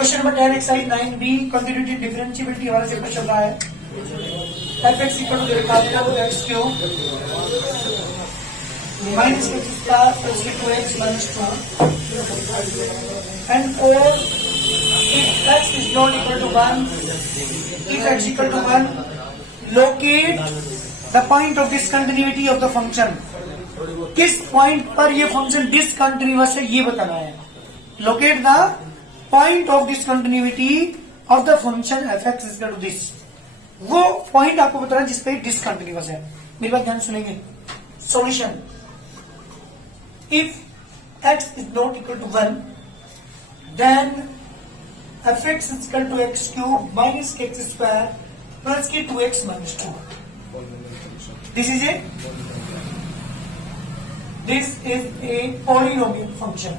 Question number 10 exercise 9b continuity differentiability हमारा chapter चल रहा है। एफ एक्स इक्वल टू लिखा देना वो x cube minus x square plus 2x minus 2 and और if x is not equal to 1, if x equal to 1, locate the point of discontinuity of the function. किस point पर ये function discontinuous है ये बताना है। Locate the point of discontinuity of the function f x is equal to this. वो point आपको बताना जिस पे डिसकंटिन्यूअस है। मेरी बात ध्यान सुनेंगे। Solution, if x is not equal to 1 then f x is equal to x cube minus x square plus की 2x minus 2। This is a polynomial function.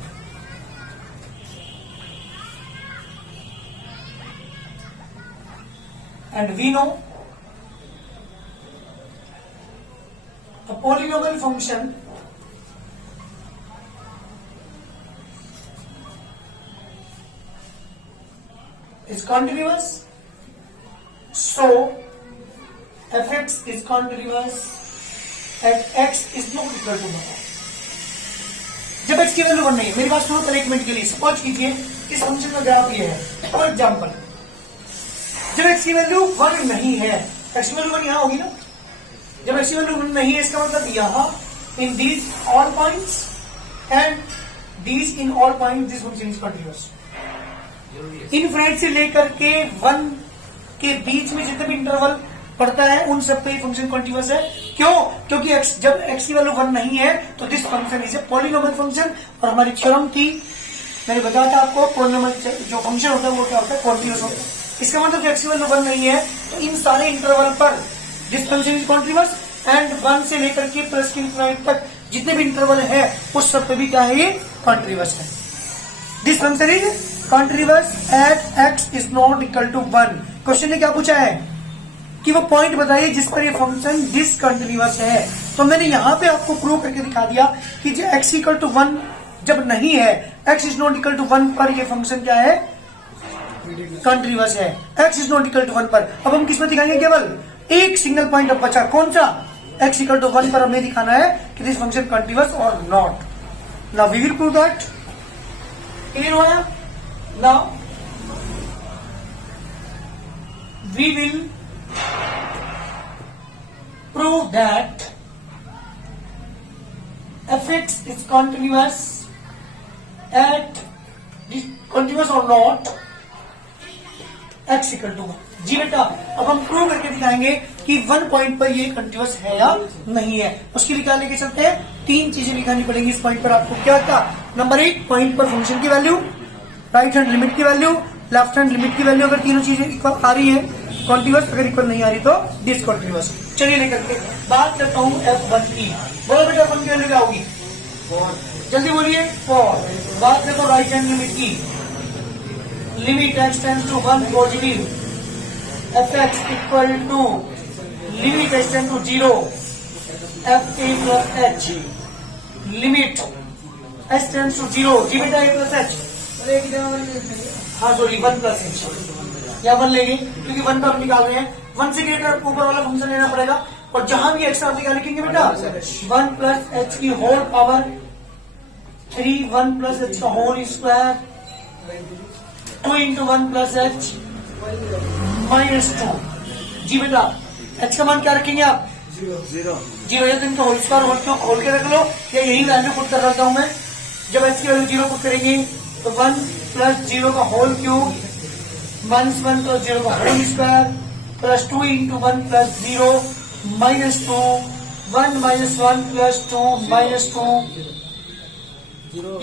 And we know a polynomial function is continuous, so f(x) is continuous at x is not equal to 1. जब x की value 1 नहीं है, मेरी बात सुनो पहले एक मिनट के लिए। सपोज कीजिए इस फंक्शन का ग्राफ ये है। फॉर एग्जांपल जब x की वैल्यू 1 नहीं है, x की वैल्यू 1 यहां होगी ना। जब x की वैल्यू 1 नहीं है इसका मतलब यहां in these all points and these in all points this function is continuous. Infinity से लेकर के 1 के बीच में जितने भी इंटरवल पड़ता है उन सब पे फंक्शन कंटीन्यूअस है। क्यों? क्योंकि जब x की वैल्यू 1 नहीं है तो this function is a polynomial function. और हमारी थ्योरम थी, मैंने बताया था आपको, पॉलिनोमियल जो फंक्शन होता है वो क्या होता है? कंटीन्यूअस होता है। इसका मतलब x की वैल्यू 1 नहीं है तो इन सारे इंटरवल पर this function is continuous and 1 से लेकर के प्लस की इनफिनिटी तक जितने भी इंटरवल है उस सब पे भी क्या है? ये कंटीन्यूअस है। This function is continuous at x is not equal to 1। Question ने क्या पूछा है कि वो पॉइंट बताइए जिस पर ये फंक्शन डिसकंटिन्यूअस है। तो मैंने यहां पे आपको प्रूव करके दिखा दिया कि जो x इक्वल टू 1 जब नहीं है, x is not equal to 1 पर ये फंक्शन क्या है? कंटिन्यूअस है। x is not equal to 1 पर। अब हम किसमें दिखाएंगे? केवल एक सिंगल पॉइंट अब बचा, कौन सा? x इक्वल टू 1 पर हमें दिखाना है कि this function continuous or not. Now we will prove that. Clear हो गया? Now we will prove that f(x) is continuous at continuous or not x equal to 1। जी बेटा, अब हम प्रूव करके दिखाएंगे कि 1 पॉइंट पर ये कंटिन्यूअस है या नहीं है। उसके लिए क्या लेके चलते हैं? 3 चीजें लिखानी पड़ेंगी इस पॉइंट पर आपको। क्या था? नंबर 1, पॉइंट पर फंक्शन की वैल्यू, राइट हैंड लिमिट की वैल्यू, लेफ्ट हैंड लिमिट की वैल्यू। अगर तीनों चीजें इक्वल आ रही है कॉन्टिन्यूअस, अगर इक्वल नहीं आ रही तो डिसकॉन्टिन्यूअस। चलिए लेकर के बात करता हूं f1 की। बोलो बेटा f1 की वैल्यू क्या होगी? 4। जल्दी बोलिए 4। बात करता हूं राइट हैंड लिमिट की। Limit x tends to 1 positive f(x) equal to limit x tends to 0 fa plus h। Limit h tends to 0। जी बेटा a प्लस h, हाँ सॉरी 1 प्लस h या 1 लेंगे क्योंकि 1 पर हम निकाल रहे हैं। 1 से ग्रेटर ऊपर वाला फंक्शन लेना पड़ेगा और जहां भी एक्स आप क्या लिखेंगे बेटा? 1 प्लस h की होल पावर 3, 1 प्लस h का whole square 2 into 1 plus h minus 2। जी बेटा h का मान क्या रखेंगे आप? 0 या तो इनका होल स्क्वायर खोल के रख लो या यही वैल्यू पुट कर रखा हूं मैं। जब h की वैल्यू 0 पुट करेंगे तो 1 प्लस 0 का होल क्यूब माइनस 1 प्लस 0 का whole square plus 2 into 1 plus 0 minus 2, 1 minus 1 plus 2 minus 2।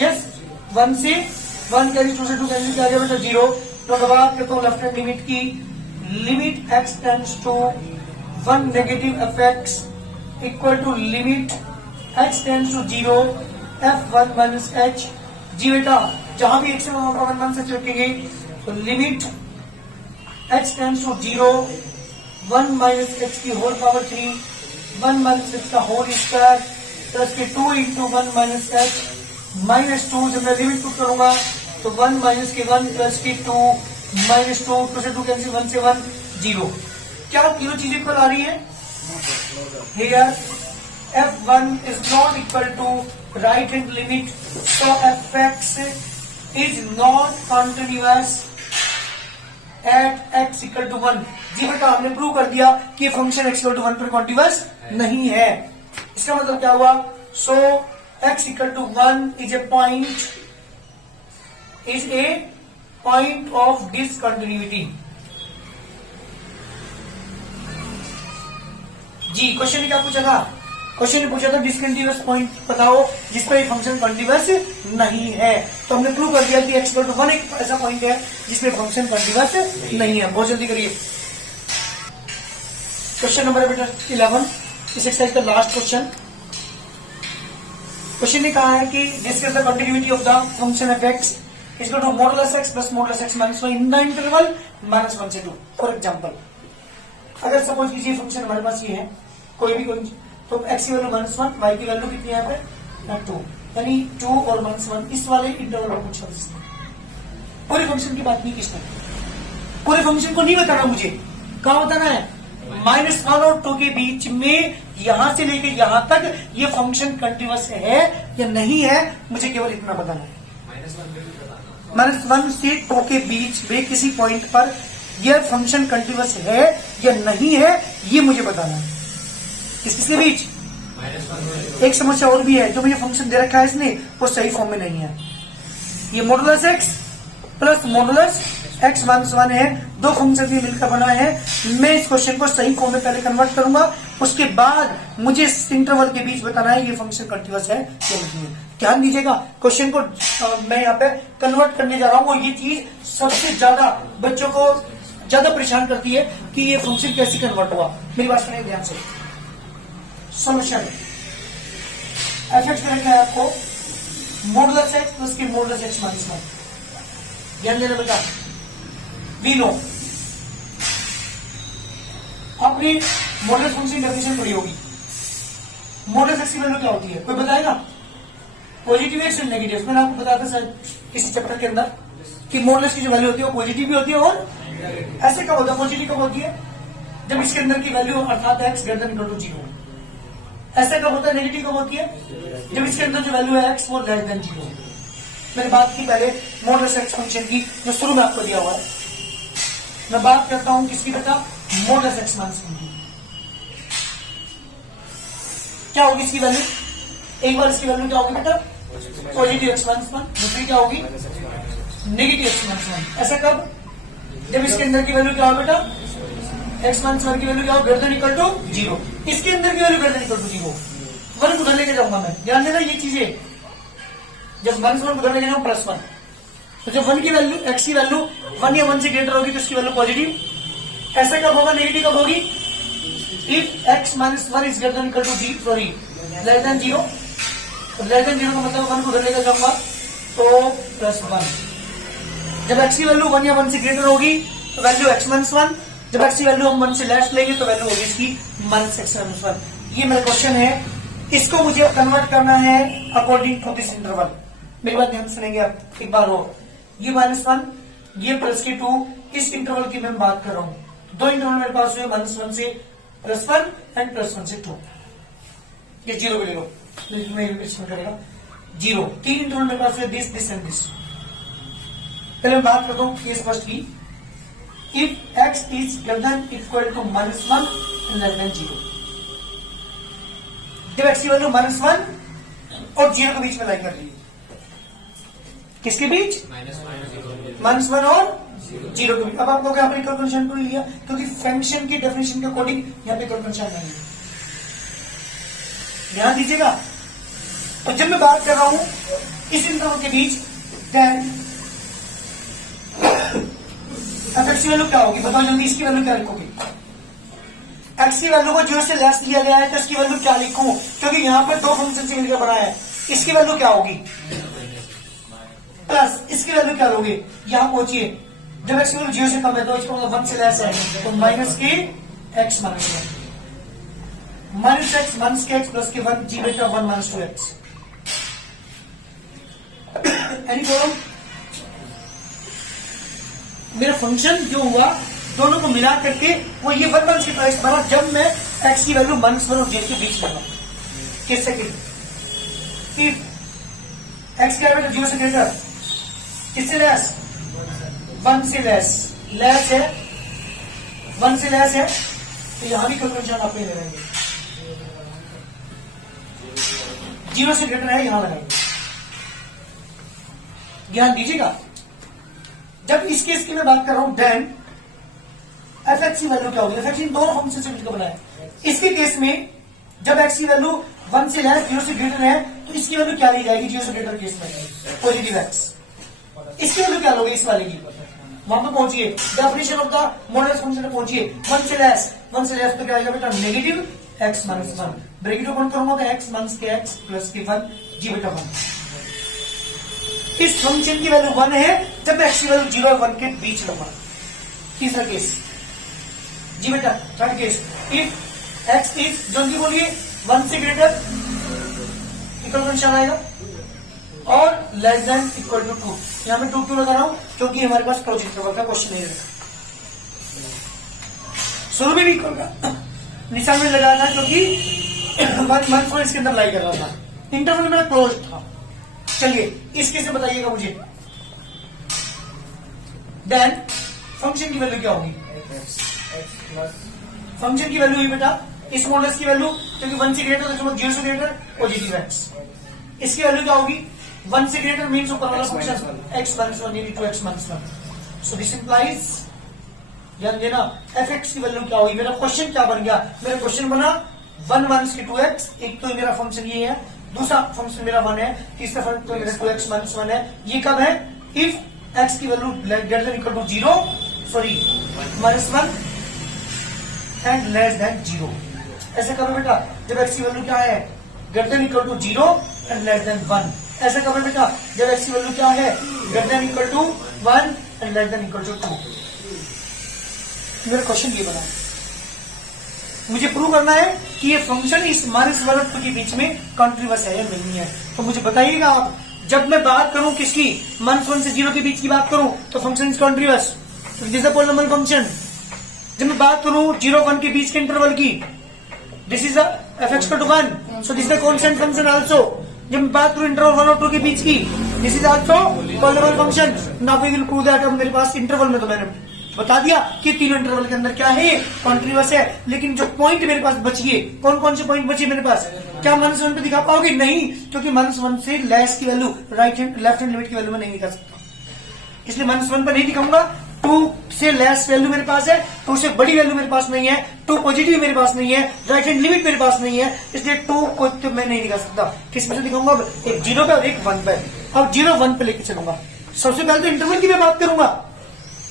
Yes, 1 से 1 कैंसिल, 2 से 2 कैंसिल, क्या आ गया बेटा? 0। तो बात करता हूँ लेफ्ट हैंड लिमिट की। Limit x tends to 1 negative f(x) equal to limit x tends to 0 f(1 minus h। जी बेटा जहां भी x से 1 माइनस h रखेंगे तो limit x tends to 0 1 minus h की होल पावर 3 1 माइनस h का होल स्क्वायर प्लस के 2 इंटू 1 माइनस h माइनस 2। जब मैं लिमिट पुट करूंगा तो 1 माइनस के 1 प्लस के 2 माइनस 2 2 से 2 कैंसिल 1 से 1 0। क्या तीनों चीजें इक्वल आ रही है? Here f1 is not equal to right hand limit, so fx is not continuous at x equal to 1। जी बेटा हमने प्रूव कर दिया कि ये फंक्शन x equal to 1 पर कॉन्टिन्यूअस नहीं है। इसका मतलब क्या हुआ? So x equal to 1 is a point of discontinuity। जी क्वेश्चन ने क्या पूछा था? क्वेश्चन ने पूछा था डिसकंटिन्यूअस पॉइंट बताओ जिसपे ये फंक्शन कंटिन्यूअस नहीं है। तो हमने प्रूव कर दिया कि x equal to 1 एक ऐसा पॉइंट है जिसमें फंक्शन कंटिन्यूअस नहीं है। बहुत जल्दी करिए। क्वेश्चन नंबर बेटा 11 इस एक्सरसाइज का लास्ट क्वेश्चन। क्वेश्चन ने कहा है कि discuss the continuity of the function f x is equal to modulus x plus modulus x minus 1 in the interval -1 से 2। फॉर एग्जांपल अगर सपोज कीजिए फंक्शन हमारे पास ये है कोई भी तो x की वैल्यू -1 y की वैल्यू कितनी है यहाँ पे 2, यानी 2 और -1 इस वाले इंटरवल में पूछा जिसने। पूरे फंक्शन की बात नहीं किसने, पूरे फंक्शन को नहीं बताना मुझे, कहाँ बताना है? -1 और 2 के बीच में यहां से लेके यहां तक ये फंक्शन कंटिन्यूअस है या नहीं है, मुझे केवल इतना बताना है। -1 से 2 के बीच में किसी पॉइंट पर यह फंक्शन कंटिन्यूअस है या नहीं है, ये मुझे बताना है। किसके बीच? एक समस्या और भी है, जो मुझे फंक्शन दे रखा है इसने वो सही फॉर्म में नहीं है। ये modulus x plus modulus x -1 है, दो फंक्शन भी मिलकर बना है। मैं इस क्वेश्चन को सही फॉर्म में पहले कन्वर्ट करूंगा, उसके बाद मुझे इस इंटरवल के बीच बताना है ये फंक्शन कंटिन्यूअस है या नहीं है। ध्यान दीजिएगा, क्वेश्चन को मैं यहाँ पे कन्वर्ट करने जा रहा हूँ। ये चीज सबसे ज्यादा बच्चों को ज्यादा परेशान करती है कि ये फंक्शन कैसे कन्वर्ट हुआ। मेरी बात सुनिए ध्यान से। सॉल्यूशन एफ एक्स करेंगे आपको मॉडुलस एक्स प्लस के मॉडुलस एक्स -1। ध्यान देना बेटा, वी नो आपने मॉडुलस फंक्शन डेफिनेशन पढ़ी होगी। मॉडुलस एक्स की वैल्यू क्या होती है, कोई बताएगा? Positive x and negative. मैंने आपको बताया था सर किसी चैप्टर के अंदर कि मॉडुलस की जो वैल्यू होती है वो पॉजिटिव भी होती है और ऐसे कब होता है? पॉजिटिव कब होती है? जब इसके अंदर की वैल्यू अर्थात x greater than equal to 0। ऐसे कब होता है? नेगेटिव कब होती है? जब इसके अंदर जो वैल्यू है एक्स वो लेस देन 0। मैंने बात की पहले मॉडुलस एक्स फंक्शन की जो शुरू में आपको दिया हुआ है। मैं बात करता हूं किसकी बेटा? मॉडुलस एक्स -1 की। क्या होगी इसकी वैल्यू? एक बार इसकी वैल्यू क्या होगी बेटा? Positive x -1। दूसरी क्या होगी? Negative x -1। ऐसा कब? जब इसके अंदर की वैल्यू क्या हो बेटा? एक्स -1 की वैल्यू क्या हो? Greater than equal to 0। इसके अंदर की value greater than equal to 0। 1 को उधर लेके जाऊंगा मैं, ध्यान देना ये चीजें। जब -1 को उधर लेके जाऊंगा +1, तो जब 1 की वैल्यू एक्स की वैल्यू 1 या 1 से ग्रेटर होगी तो इसकी वैल्यू पॉजिटिव। ऐसा कब होगा? नेगेटिव कब होगी? If x -1 is greater than equal to less than 0। Less than 0 का मतलब 1 को उधर लेकर जाऊंगा तो +1। जब x की वैल्यू 1 या 1 से ग्रेटर होगी तो वैल्यू x -1। जब x की वैल्यू हम 1 से लेस लेंगे तो वैल्यू होगी इसकी -x-1। ये मेरा क्वेश्चन है, इसको मुझे कन्वर्ट करना है अकॉर्डिंग टू दिस इंटरवल। मेरी बात ध्यान सुनेंगे आप एक बार हो। ये -1 ये प्लस के 2, इस इंटरवल की मैं बात कर रहा हूं। दो इंटरवल मेरे पास हुए -1 से +1 एंड +1 से 2। ये 0 भी ले लो, इसमें करेगा 0। 3 इंटरवल मेरे पास हुए दिस एंड दिस। पहले मैं बात करता हूं ये स्पष्ट की। If x is greater than equal to -1 and less than 0। जब x की वैल्यू -1 और 0 के बीच में लाई कर रही है। किसके बीच? -1 और 0 के बीच। अब आप लोग यहाँ पर कैलकुलेशन को लिया क्योंकि फंक्शन की डेफिनेशन के अकॉर्डिंग यहाँ पे कैलकुलेशन नहीं है। ध्यान दीजिएगा। तो जब मैं बात कर रहा हूं इस इंटरवल के बीच, देन एक्स की वैल्यू क्या होगी? बताओ जल्दी, इसकी वैल्यू क्या लिखोगे? एक्स की वैल्यू को 0 से लेस दिया गया है तो इसकी वैल्यू क्या लिखूं? क्योंकि यहाँ पर दो फंक्शन से मिलकर बना है। इसकी वैल्यू क्या होगी? प्लस इसकी वैल्यू क्या लोगे? यहां पहुंचिए, जब एक्स की वैल्यू 0 से कम है तो इसका मतलब 1 से लेस है तो माइनस के एक्स माइनस के एक्स प्लस के 1 जी बेटा 1 -2x। Any problem? मेरा फंक्शन जो हुआ दोनों को मिला करके वो ये 1 1 के प्राइस बना जब मैं x की वैल्यू -1 और 0 के बीच लगा। किस सेकेंड x क्या बेटा 0 से ग्रेटर, किससे लेस, 1 से लेस है, 1 से लेस है, तो यहां भी कैलकुलेशन आप ले लेंगे, 0 से ग्रेटर है यहां लगाएंगे। ध्यान दीजिएगा, जब इस केस की मैं बात कर रहा हूं देन एफ एक्स की वैल्यू क्या होगी, एफ एक्स इन दोनों फंक्शन से मिलकर बना है। इसके केस में जब एक्स की वैल्यू 1 से लेस 0 से ग्रेटर है तो इसकी वैल्यू क्या ली जाएगी, 0 से ग्रेटर केस में पॉजिटिव एक्स। इसकी वैल्यू क्या लोगे इस वाले की, वहां पे पहुंचिए definition of the modulus function में पहुंचिए, 1 से लेस तो क्या आएगा बेटा negative x minus 1, bracket open करूंगा तो x माइनस के x प्लस के 1 जी बेटा 1। इस फंक्शन की वैल्यू 1 है जब x की वैल्यू 0 और 1 के बीच लूंगा। तीसरा केस जी बेटा, third case if x is जल्दी बोलिए 1 से ग्रेटर इक्वल फंक्शन आएगा और लेस देन इक्वल टू 2। यहां पे 2 क्यों लगा रहा हूं, क्योंकि हमारे पास क्लोज इंटरवल का क्वेश्चन नहीं रहता। शुरू में भी इक्वल का निशान में लगाया था क्योंकि 1 मंथ को इसके अंदर लाई कर रहा था, इंटरवल में क्लोज था। चलिए इस केस में बताइएगा मुझे, देन फंक्शन की वैल्यू क्या होगी, फंक्शन की वैल्यू ही बेटा इस मॉडल्स की वैल्यू क्योंकि 1 से ग्रेटर तो 0 से ग्रेटर पॉजिटिव एक्स, इसकी वैल्यू क्या होगी 1 से ग्रेटर मीन्स ऊपर वाला फंक्शन x माइनस 1 यानी 2x minus 1। So this implies, ध्यान देना एफ एक्स की वैल्यू क्या होगी। मेरा क्वेश्चन क्या बन गया, मेरा क्वेश्चन बना 1 माइनस के 2x, एक तो मेरा फंक्शन ये है, दूसरा फंक्शन मेरा 1 है, तीसरा फंक्शन तो मेरा 2x माइनस 1 है। ये कब है, इफ x की value greater than equal to 0 sorry minus 1 and less than 0। ऐसे करो बेटा जब x की वैल्यू क्या है greater than equal to 0 and less than 1। ऐसे करो बेटा जब x की वैल्यू क्या है greater than equal to 1 and less than equal to 2। मेरा क्वेश्चन ये बना, मुझे प्रूव करना है कि ये फंक्शन इस माइनस 1 और 2 के बीच में कॉन्टिन्यूअस है या नहीं है। तो मुझे बताइएगा आप, जब मैं बात करूं किसकी -1 से 0 के बीच की बात करूं तो function is continuous, this is a polynomial function. जब मैं बात करूं 0-1 के बीच के इंटरवल की, this is f x to 1, so this is the constant function also. जब मैं बात करूं इंटरवल 1 और 2 के बीच की, this is also polynomial function. Now we will prove that. अब मेरे पास इंटरवल में तो मैंने बता दिया कि तीनों इंटरवल के अंदर क्या है कॉन्टिन्यूअस है, लेकिन जो पॉइंट मेरे पास बचिए, कौन कौन से पॉइंट बचे मेरे पास, क्या -1 पे दिखा पाओगे, नहीं, क्योंकि -1 से लेस की value right hand left hand limit की वैल्यू में नहीं दिखा सकता, इसलिए -1 पर नहीं दिखाऊंगा। 2 से लेस वैल्यू मेरे पास है, 2 से बड़ी वैल्यू मेरे पास नहीं है, 2 पॉजिटिव मेरे पास नहीं है, राइट हैंड लिमिट मेरे पास नहीं है, इसलिए 2 को तो मैं नहीं दिखा सकता। किस में से दिखाऊंगा, एक 0 पे और एक 1 पे। अब 0-1 पे लेके चलूंगा। सबसे पहले तो इंटरवल की मैं बात करूंगा।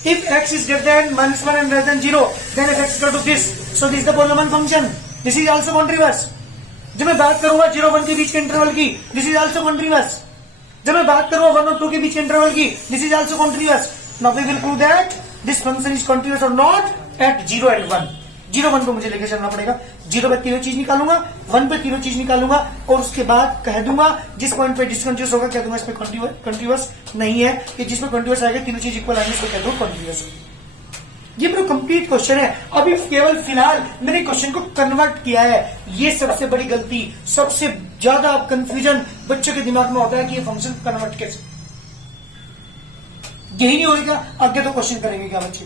If x is greater than -1 and less than 0, then f x is equal to this. So this is the polynomial function. This is also continuous. जब मैं बात करूंगा 0-1 के बीच के इंटरवल की, this is also continuous. जब मैं बात करूंगा 1 और 2 के बीच के इंटरवल की, this is also continuous. Now we will prove that this function is continuous or not at 0 and 1. 0-1 को मुझे लेके चलना पड़ेगा। 0 पे तीनों चीज निकालूंगा, 1 पे तीनों चीज निकालूंगा और उसके बाद कह दूंगा जिस पॉइंट पे डिसकंटिन्यूअस होगा कह दूंगा इसमें कंटिन्यूअस नहीं है, कि जिसमें कंटिन्यूअस आएगा तीनों चीज इक्वल आएंगे इसको कह दो कंटिन्यूअस। ये मेरा कंप्लीट क्वेश्चन है। अभी केवल फिलहाल मैंने क्वेश्चन को कन्वर्ट किया है। ये सबसे बड़ी गलती, सबसे ज्यादा कंफ्यूजन बच्चों के दिमाग में होता है कि ये फंक्शन कन्वर्ट कैसे, यही नहीं होगा आगे तो क्वेश्चन करेंगे क्या बच्चे।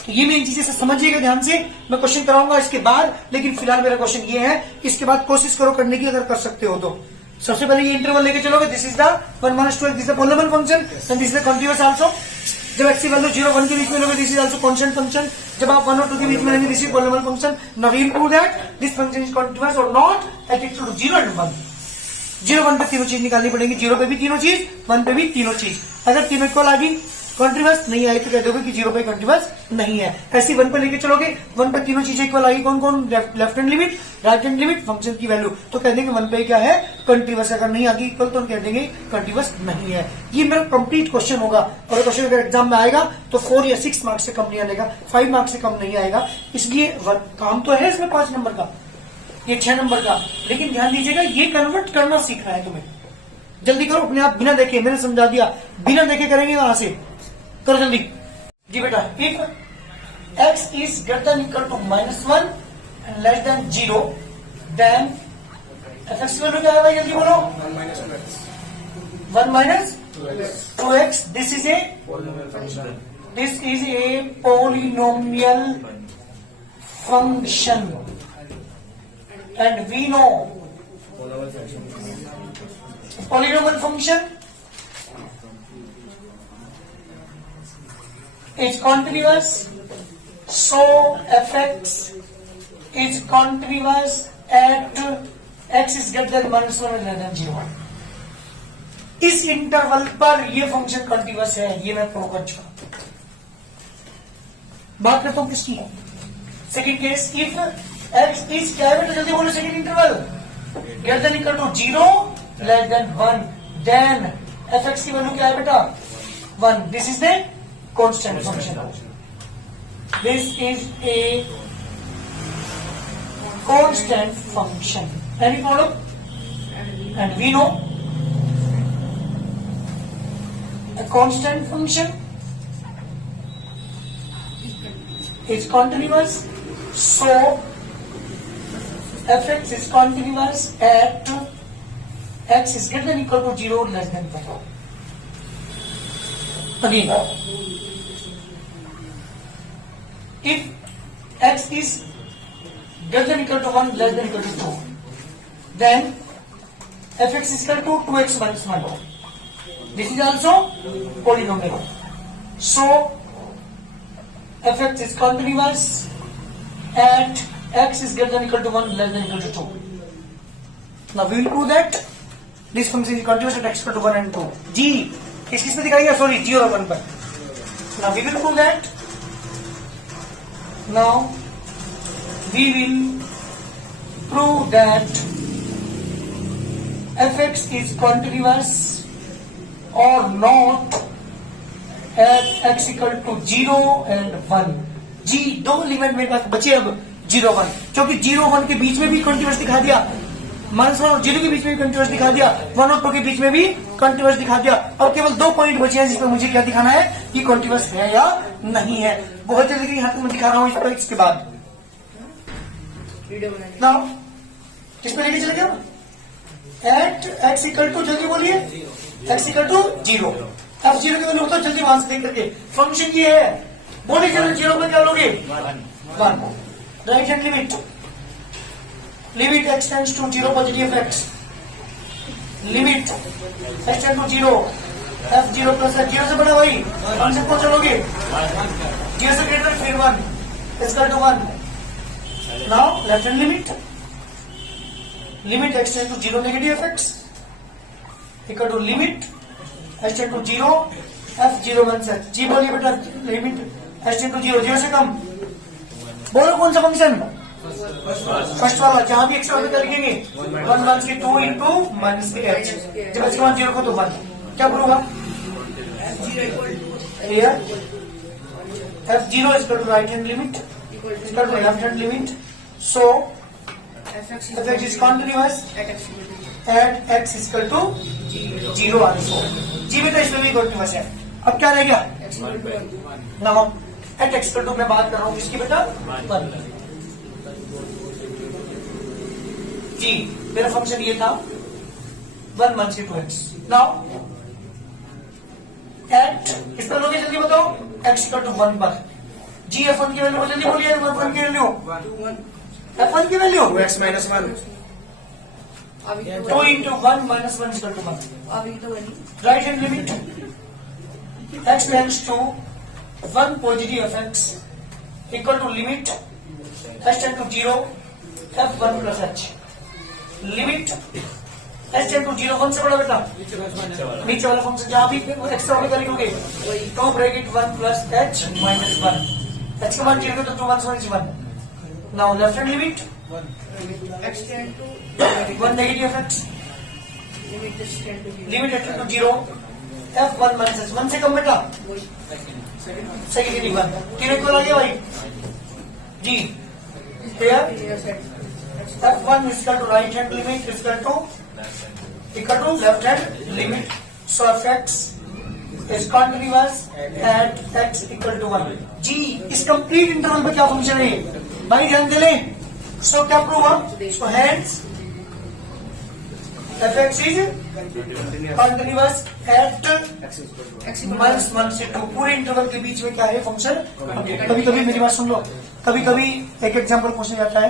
तो ये मेन चीजें समझिएगा ध्यान से, मैं क्वेश्चन कराऊंगा इसके बाद, लेकिन फिलहाल मेरा क्वेश्चन ये है, इसके बाद कोशिश करो करने की अगर कर सकते हो तो। सबसे पहले ये इंटरवल लेके चलोगे, this is the 1-2, this is the polynomial function and this is the continuous also. जब x की वैल्यू 0-1 के बीच में लोगे, this is also constant function. जब आप 1 और 2 के बीच में लेंगे, this is polynomial function. Now we will prove that this function is continuous और not at equal to 0 and 1। 0-1 पे तीनों चीज निकालनी पड़ेगी, 0 पे भी तीनों चीज, 1 पे भी तीनों चीज। अगर तीनों इक्वल आ गई कंटीन्यूअस, नहीं आई तो कह दोगे कि 0 पे कंटीन्यूअस नहीं है। ऐसे 1 पे लेके चलोगे, 1 पे तीनों चीजें इक्वल आएगी, कौन कौन, left hand limit, right hand limit, function की वैल्यू, तो कह देंगे 1 पे क्या है कंटीन्यूअस। अगर नहीं आगे इक्वल तो कह देंगे कंटीन्यूअस नहीं है। ये मेरा कंप्लीट क्वेश्चन होगा और क्वेश्चन अगर एग्जाम में आएगा तो 4 या 6 मार्क्स से कम नहीं आएगा, 5 मार्क्स से कम नहीं आएगा। इसलिए काम तो है इसमें 5 नंबर का, ये 6 नंबर का, लेकिन ध्यान दीजिएगा ये कन्वर्ट करना सीखना है तुम्हें। जल्दी करो, अपने आप बिना देखे, मैंने समझा दिया, बिना देखे करेंगे वहां से करो जल्दी जी बेटा। If x is greater than equal to -1 and less than 0, then fx की वैल्यू क्या है भाई, जल्दी बोलो। 1 minus 2x. This is a polynomial function, and we know polynomial function is continuous, so fx is continuous at x is greater than -1 and less than 0. इस interval पर ये function continuous है, ये मैं प्रूव कर चुका। बात करता हूं किसकी, second case. If x is क्या है बेटा, जल्दी बोलो। Second interval greater than equal to 0 less than 1, then f x की वैल्यू क्या है बेटा, 1। This is the constant function, this is a constant function. Any problem? And we know a constant function is continuous, so fx is continuous at x is greater than equal to 0 less than 1. Again, if x is greater than equal to 1 less than equal to 2, then fx is equal to 2x minus 1. This is also polynomial. So fx is continuous at x is greater than equal to 1 less than equal to 2. Now we will prove that this function is continuous at x equal to 1 and 2. G किस पे दिखाएंगे, sorry 0 और 1 पर। Now we will prove that. Now we will prove that fx is continuous or not at x equal to 0 and 1. जी दो element मेरे पास बचे अब 0 1, क्योंकि 0 1 के बीच में भी कंटिन्यूअस दिखा दिया, -1 और 0 के बीच में भी कंटिन्यूअस दिखा दिया, 1 और 2 के बीच में भी कंटिन्यूअस दिखा दिया। और केवल 2 पॉइंट बचे हैं जिसमें मुझे क्या दिखाना है कि कंटिन्यूअस है या नहीं है। बहुत जल्दी यहाँ तक मैं दिखा रहा हूँ, इस पर इसके बाद ना किस पे लेके चले गया, एट एक्स इक्वल टू, जल्दी बोलिए, x इक्वल टू 0। अब 0 की वैल्यू बताओ जल्दी, वहां से देख करके। फंक्शन ये है, बोलिए चलो 0 पर क्या लोगे, 1। Right hand limit, limit x tends to 0 positive x, limit x tends to 0 f 0 plus f 0 से बड़ा भाई फंक्शन को चलोगे 0 से ग्रेटर फिर 1 equal to 1। Now left hand limit, limit x tends to 0 negative x equal to limit h tend to 0 f 0 1 से। जी बोलिए बेटा, लिमिट h टेंड टू 0, 0 से कम, बोलो कौन सा फंक्शन, फर्स्ट वाला, जहां भी x वाले लिखेंगे 1 1 के 2 इंटू माइनस के h, जब h का 0 को तो 1, क्या प्रूव हुआ, clear. f 0 is to right hand limit equal to left hand limit, so fx is continuous at x is equal to 0 also. जी बेटा इसमें भी कंटिन्यूअस है। अब क्या रह गया, ना एट x इक्वल टू, मैं बात कर रहा हूं किसकी बेटा, 1। जी मेरा फंक्शन ये था 1 1 से 2x। नाउ एट किस पर लोगे, जल्दी बताओ, x इक्वल टू 1 पर। जी f1 की वैल्यू जल्दी बोलिए, f1 की वैल्यू, f1 की value 2x minus 1. 2 into 1 minus 1 is equal to 1. Right hand limit x tends to 1 positive of x equal to limit h tend to 0 f1 plus h. Limit h tend to 0 1 से बड़ा बेटा नीचे वाला function, जहां भी extra omega लिखोगे तो bracket 1 plus h minus 1, h का मान 0 तो 2 1 is 1. Now left hand limit x tend to 1 negative x, limit x tend to 0. Limit h to 0 f1 minus h, 1 से कम बेटा सेकेंड 1, तीनों इक्वल आ गया भाई जी, clear. Yes, f1 is equal to right hand limit is equal to left hand limit, so fx is continuous at x equal to 1। जी, इस complete interval पे क्या function है भाई, ध्यान दे ले। सो क्या प्रूव हुआ, so hence f x is continuous at minus 1 से 2। पूरे इंटरवल के बीच में क्या है फंक्शन। कभी कभी मेरी बात सुन लो, कभी कभी एक एग्जांपल पूछा जाता है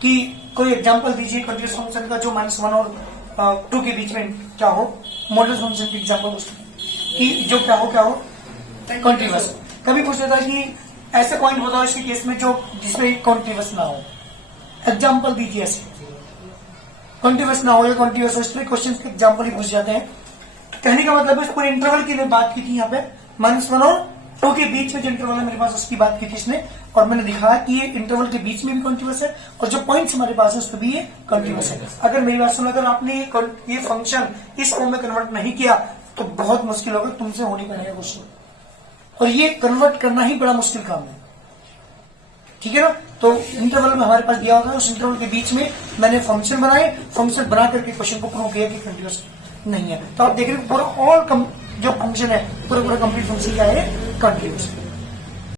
कि कोई एग्जांपल दीजिए कंटीन्यूअस फंक्शन का जो -1 और 2 के बीच में क्या हो, मॉडल फंक्शन की एग्जांपल कि जो क्या हो कंटीन्यूअस। कभी पूछ लेता है कि ऐसे पॉइंट बताओ इसके केस में जो जिसमें कंटीन्यूअस ना हो, एग्जांपल दीजिए ऐसे कंटीन्यूअस ना हो या कंटीन्यूअस हो, इस तरह क्वेश्चन के एग्जांपल ही पूछ जाते हैं। कहने का मतलब है पूरे इंटरवल की मैं बात की थी यहाँ पे, -1 और 2 के बीच में जो इंटरवल है मेरे पास उसकी बात की थी इसने, और मैंने दिखाया कि ये इंटरवल के बीच में भी कंटीन्यूअस है और जो पॉइंट्स हमारे पास है उस पर भी ये कंटीन्यूअस है। अगर मेरी बात सुनो, अगर आपने ये फंक्शन इस फॉर्म में कन्वर्ट नहीं किया तो बहुत मुश्किल होगा, तुमसे हो नहीं पाएगा क्वेश्चन, और ये कन्वर्ट करना ही बड़ा मुश्किल काम है। ठीक है ना, तो इंटरवल में हमारे पास दिया होता है, उस इंटरवल के बीच में मैंने फंक्शन बनाए, फंक्शन बना करके क्वेश्चन को प्रूव किया कि कंटीन्यूअस नहीं है। तो आप देख रहे हो पूरा ऑल जो फंक्शन है पूरा कंप्लीट फंक्शन क्या है, कंटीन्यूअस।